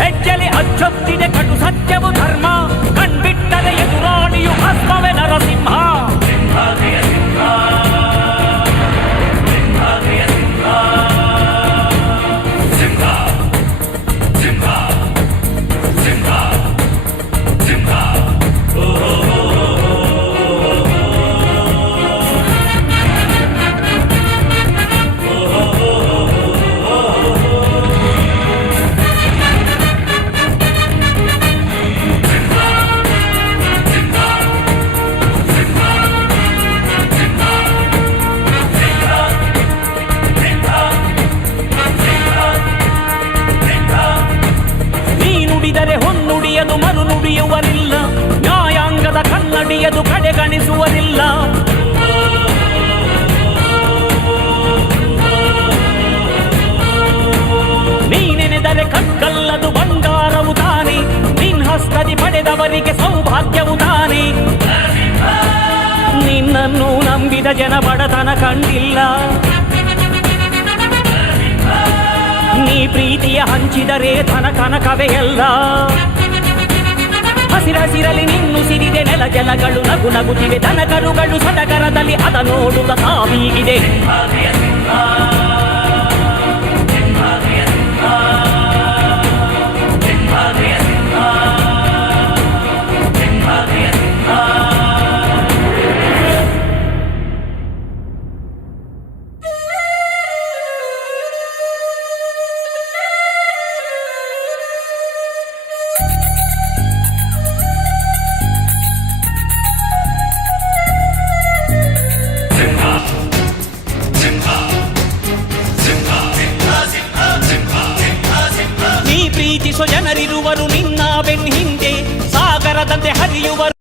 ಹೆಜ್ಜೆಲಿ ಅಚ್ಚೊತ್ತಿದೆ ಕಟು ಸತ್ಯವು ಧರ್ಮ, ಕಣ್ಬಿಟ್ಟರೆ ಎದುರಾಳಿಯು ಭಸ್ಮವೇ ನರಸಿಂಹ. ಹೊನ್ನುಡಿಯದು ಮರು ನುಡಿಯುವರಿಲ್ಲ, ನ್ಯಾಯಾಂಗದ ಕನ್ನಡಿಯದು ಕಡೆಗಣಿಸುವರಿಲ್ಲ. ನೀನೆನೆದರೆ ಕಗ್ಗಲ್ಲದು ಬಂಗಾರವು ತಾನೆ, ನಿನ್ ಹಸ್ತದಿ ಪಡೆದವರಿಗೆ ಸೌಭಾಗ್ಯವು ತಾನೆ. ನಿನ್ನನ್ನು ನಂಬಿದ ಜನ ಬಡತನ ಕಂಡಿಲ್ಲ, ನೀ ಪ್ರೀತಿಯ ಹಂಚಿದರೆ ಧನ ಕನಕವೇ ಎಲ್ಲ. ಹಸಿರಸಿರಲಿ ನಿನ್ನು ಸಿರಿದೆ ನೆಲ ಜಲಗಳು ನಗು ನಗುತ್ತಿವೆ, ದನಕರುಗಳು ಸಡಗರದಲ್ಲಿ ಅದ ನೋಡುತ್ತ ತಾವೀಗಿದೆ. ಪ್ರೀತಿಸೋ ಜನರಿರುವರು ನಿನ್ನ ಬೆನ್ ಹಿಂದೆ, ಸಾಗರದಂತೆ ಹರಿಯುವರು.